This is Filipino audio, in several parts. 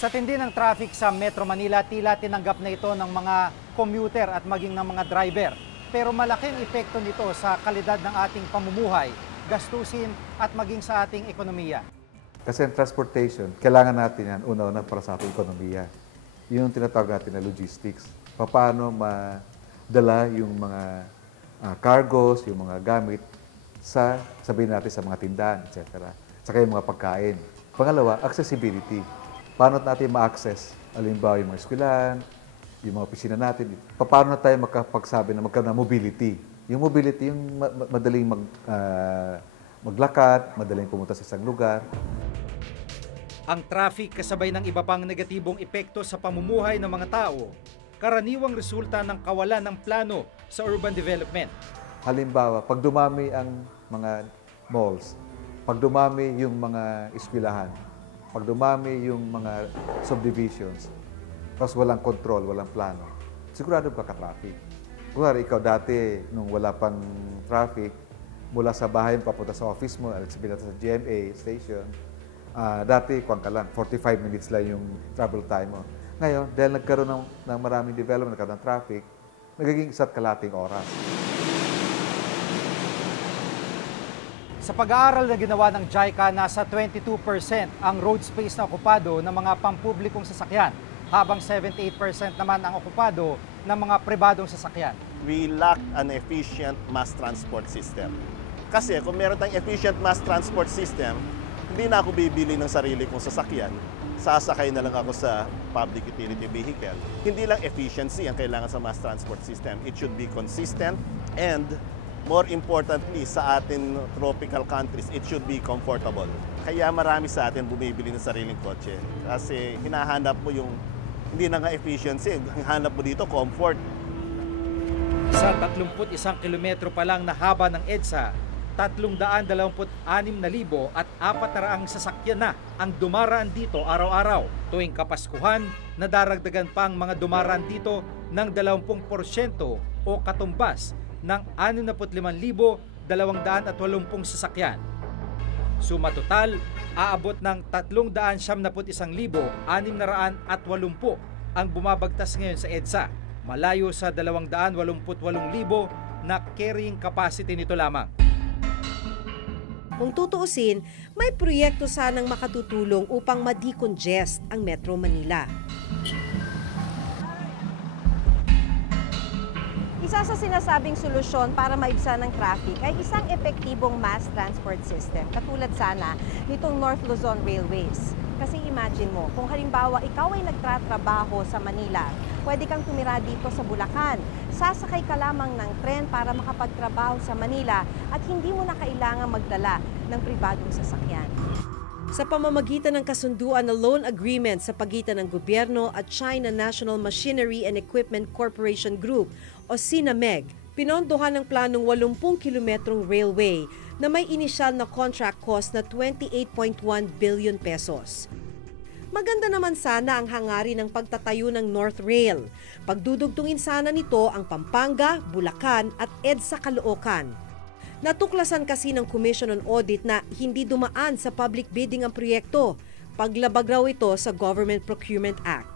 Sa tindi ng traffic sa Metro Manila, tila tinanggap na ito ng mga commuter at maging ng mga driver. Pero malaking epekto nito sa kalidad ng ating pamumuhay, gastusin at maging sa ating ekonomiya. Kasi ang transportation, kailangan natin yan una-una para sa ating ekonomiya. Yun yung tinatawag natin na logistics. Paano madala yung mga cargos, yung mga gamit sa, sabihin natin, sa mga tindahan, etc. Saka yung mga pagkain. Pangalawa, accessibility. Paano natin ma-access? Halimbawa yung mga eskwelahan, yung mga opisina natin. Paano tayo makapagsabi na magkaroon ng mobility? Yung mobility, yung madaling maglakad, madaling pumunta sa isang lugar. Ang traffic kasabay ng iba pang negatibong epekto sa pamumuhay ng mga tao, karaniwang resulta ng kawalan ng plano sa urban development. Halimbawa, pag dumami ang mga malls, pag dumami yung mga eskwelahan, pag dumami yung mga subdivisions, tapos walang control, walang plano, sigurado ka-traffic. Kunwari, ikaw dati, nung wala pang traffic, mula sa bahay papunta sa office mo, sabihin natin sa GMA station, dati, kuwan ka lang, 45 minutes lang yung travel time mo. Ngayon, dahil nagkaroon ng maraming development, nagkaroon ng traffic, nagiging isa't kalating oras. Sa pag-aaral na ginawa ng JICA, nasa 22% ang road space na okupado ng mga pampublikong sasakyan, habang 78% naman ang okupado ng mga pribadong sasakyan. We lack an efficient mass transport system. Kasi kung meron tayong efficient mass transport system, hindi na ako bibili ng sarili kong sasakyan. Sasakay na lang ako sa public utility vehicle. Hindi lang efficiency ang kailangan sa mass transport system. It should be consistent and more importantly, sa atin tropical countries, it should be comfortable. Kaya marami sa atin bumibili ng sariling kotse. Kasi hinahanap mo yung, hindi na nga efficiency, hinahanap mo dito comfort. Sa 31 kilometro pa lang na haba ng EDSA, 326,400 sasakyan na ang dumaraan dito araw-araw. Tuwing Kapaskuhan, nadaragdagan pa ang mga dumaraan dito ng 20% o katumbas ng 65,280 sasakyan. Suma total, aabot ng 391,680 ang bumabagtas ngayon sa EDSA, malayo sa 288,000 na carrying capacity nito lamang. Kung tutuusin, may proyekto sanang makatutulong upang ma-decongest ang Metro Manila. Isa sa sinasabing solusyon para maibsan ng traffic ay isang epektibong mass transport system, katulad sana nitong North Luzon Railways. Kasi imagine mo, kung halimbawa ikaw ay nagtatrabaho sa Manila, pwede kang tumira dito sa Bulacan. Sasakay ka lamang ng tren para makapagtrabaho sa Manila at hindi mo na kailangang magdala ng pribadong sasakyan. Sa pamamagitan ng kasunduan na loan agreement sa pagitan ng gobyerno at China National Machinery and Equipment Corporation Group o SINAMEG, pinondohan ng planong 80 kilometrong railway na may inisyal na contract cost na 28.1 billion pesos. Maganda naman sana ang hangarin ng pagtatayo ng North Rail. Pagdudugtungin sana nito ang Pampanga, Bulacan at EDSA Caloocan. Natuklasan kasi ng Commission on Audit na hindi dumaan sa public bidding ang proyekto. Paglabag raw ito sa Government Procurement Act.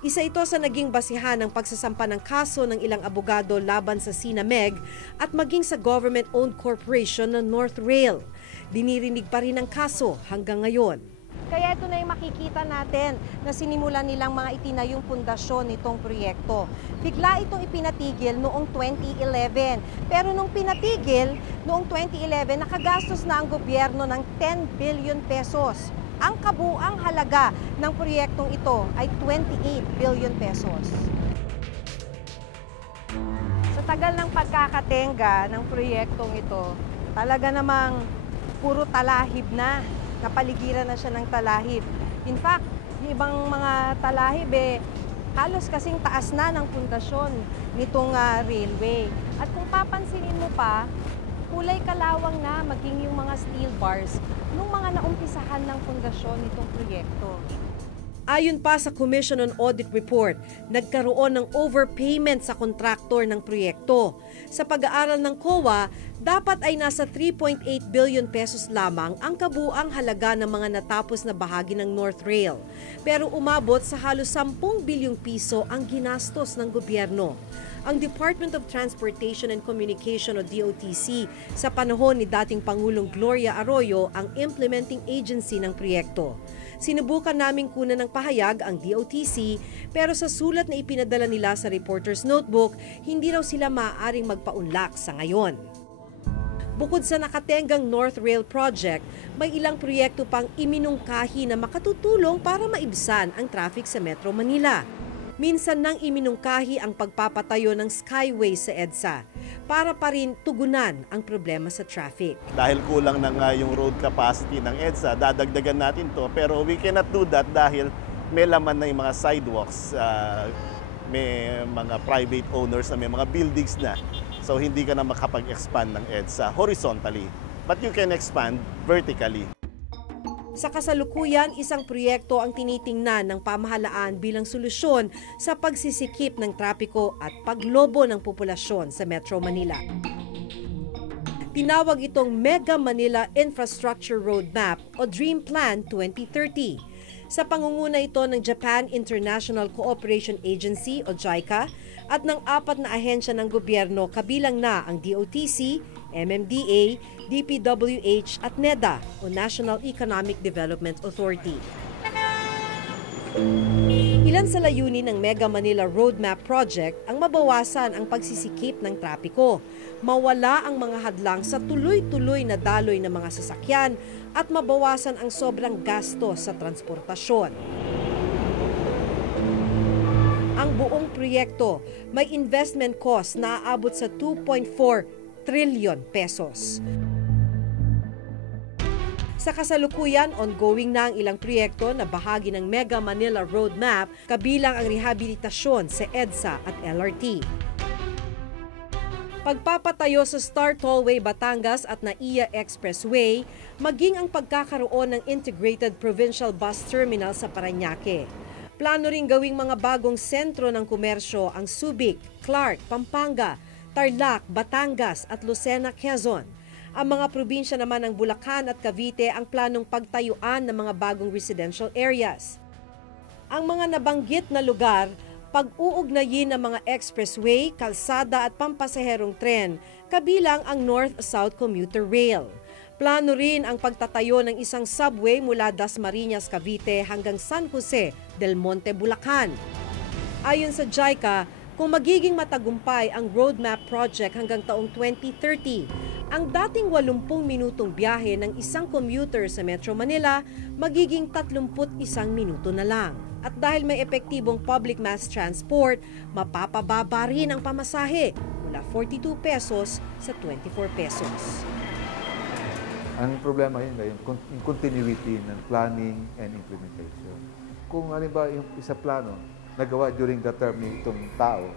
Isa ito sa naging basihan ng pagsasampa ng kaso ng ilang abogado laban sa SINAMEG at maging sa government-owned corporation ng North Rail. Dinirinig pa rin ang kaso hanggang ngayon. Kaya ito na yung makikita natin na sinimulan nilang mga itinayong pundasyon nitong proyekto. Bigla itong ipinatigil noong 2011. Pero nung pinatigil, noong 2011, nakagastos na ang gobyerno ng 10 billion pesos. Ang kabuang halaga ng proyektong ito ay 28 billion pesos. Sa tagal ng pagkakatenga ng proyektong ito, talaga namang puro talahib na. Napaligiran na siya ng talahib. In fact, yung ibang mga talahib halos kasing taas na ng pundasyon nitong railway. At kung papansinin mo pa, kulay kalawang na maging yung mga steel bars nung mga naumpisahan ng pundasyon nitong proyekto. Ayon pa sa Commission on Audit Report, nagkaroon ng overpayment sa kontraktor ng proyekto. Sa pag-aaral ng COA, dapat ay nasa 3.8 billion pesos lamang ang kabuuang halaga ng mga natapos na bahagi ng North Rail. Pero umabot sa halos 10 bilyong piso ang ginastos ng gobyerno. Ang Department of Transportation and Communication o DOTC sa panahon ni dating Pangulong Gloria Arroyo ang implementing agency ng proyekto. Sinubukan naming kunan ng pahayag ang DOTC pero sa sulat na ipinadala nila sa reporter's notebook, hindi raw sila maaaring magpaunlak sa ngayon. Bukod sa nakatenggang North Rail Project, may ilang proyekto pang iminungkahi na makatutulong para maibsan ang traffic sa Metro Manila. Minsan nang iminungkahi ang pagpapatayo ng Skyway sa EDSA para pa rin tugunan ang problema sa traffic. Dahil kulang na nga yung road capacity ng EDSA, dadagdagan natin to. Pero we cannot do that dahil may laman na yung mga sidewalks, may mga private owners na may mga buildings na. So hindi ka na makapag-expand ng EDSA horizontally. But you can expand vertically. Sa kasalukuyan, isang proyekto ang tinitingnan ng pamahalaan bilang solusyon sa pagsisikip ng trapiko at paglobo ng populasyon sa Metro Manila. Tinawag itong Mega Manila Infrastructure Roadmap o Dream Plan 2030. Sa pangunguna ito ng Japan International Cooperation Agency o JICA at ng 4 na ahensya ng gobyerno kabilang na ang DOTC, MMDA, DPWH at NEDA o National Economic Development Authority. Ilan sa layunin ng Mega Manila Roadmap Project ang mabawasan ang pagsisikip ng trapiko, mawala ang mga hadlang sa tuloy-tuloy na daloy ng mga sasakyan at mabawasan ang sobrang gasto sa transportasyon. Ang buong proyekto may investment cost na aabot sa 2.4 trillion pesos. Sa kasalukuyan, ongoing na ang ilang proyekto na bahagi ng Mega Manila Roadmap, kabilang ang rehabilitasyon sa EDSA at LRT. Pagpapatayo sa Star Tollway Batangas at NAIA Expressway, maging ang pagkakaroon ng Integrated Provincial Bus Terminal sa Parañaque. Plano ring gawing mga bagong sentro ng komersyo ang Subic, Clark, Pampanga, Tarlac, Batangas at Lucena, Quezon. Ang mga probinsya naman ng Bulacan at Cavite ang planong pagtayuan ng mga bagong residential areas. Ang mga nabanggit na lugar, pag-uugnayin ng mga expressway, kalsada at pampasaherong tren, kabilang ang North-South Commuter Rail. Plano rin ang pagtatayo ng isang subway mula Dasmariñas, Cavite hanggang San Jose del Monte, Bulacan. Ayon sa JICA, kung magiging matagumpay ang roadmap project hanggang taong 2030, ang dating 80 minutong biyahe ng isang commuter sa Metro Manila magiging 31 minuto na lang. At dahil may epektibong public mass transport, mapapababa rin ang pamasahe mula 42 pesos sa 24 pesos. Ang problema yun yung continuity ng planning and implementation. Kung halimbawa yung isa plano, nagawa during the term nitong tao,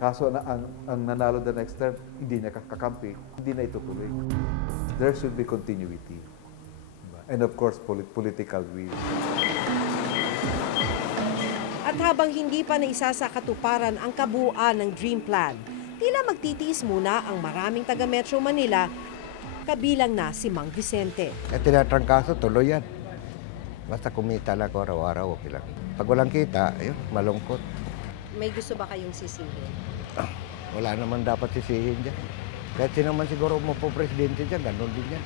kaso na ang nanalo the next term, hindi na kakampi, hindi na itutuloy. There should be continuity. And of course, political will. At habang hindi pa naisa sa katuparan ang kabuuan ng Dream Plan, tila magtitiis muna ang maraming taga Metro Manila, kabilang na si Mang Vicente. Tinatrangkaso, tuloy yan. Basta kumita lang ako araw-araw, okay lang. Pag walang kita, ayun, malungkot. May gusto ba kayong sisihin? Wala naman dapat sisihin dyan. Kahit sino man siguro mo po presidente dyan, ganun din yan.